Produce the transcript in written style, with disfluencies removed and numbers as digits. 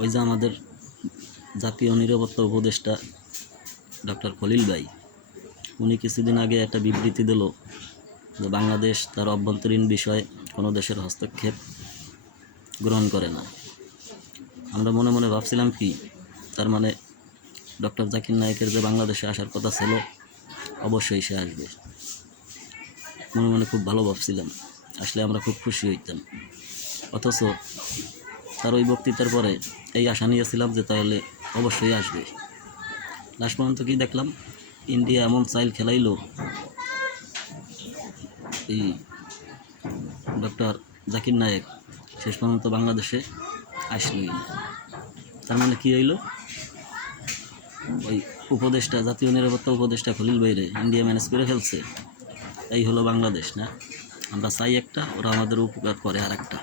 ওই যে আমাদের জাতীয় নিরাপত্তা উপদেষ্টা ডক্টর খলিল ভাই, উনি কিছুদিন আগে একটা বিবৃতি দিল যে বাংলাদেশ তার অভ্যন্তরীণ বিষয়ে কোনো দেশের হস্তক্ষেপ গ্রহণ করে না। আমরা মনে মনে ভাবছিলাম কি, তার মানে ডক্টর জাকির নায়েকের যে বাংলাদেশে আসার কথা ছিল, অবশ্যই সে আসবে। মনে মনে খুব ভালো ভাবছিলাম, আসলে আমরা খুব খুশি হইতাম। অথচ তার ওই বক্তৃতার পরে এই আশা নিয়েছিলাম যে তাহলে অবশ্যই আসবে। লাস্ট পর্যন্ত কি দেখলাম, ইন্ডিয়া এমন চাইল খেলাইলো, এই ডক্টর জাকির নায়েক শেষ পর্যন্ত বাংলাদেশে আসলোই না। তার মানে কি হইল, ওই উপদেষ্টা, জাতীয় নিরাপত্তা উপদেষ্টা খলিল ভাইরে ইন্ডিয়া ম্যানেজ করে ফেলছে। এই হলো বাংলাদেশ না? আমরা চাই একটা, ওরা আমাদের উপকার করে আর একটা।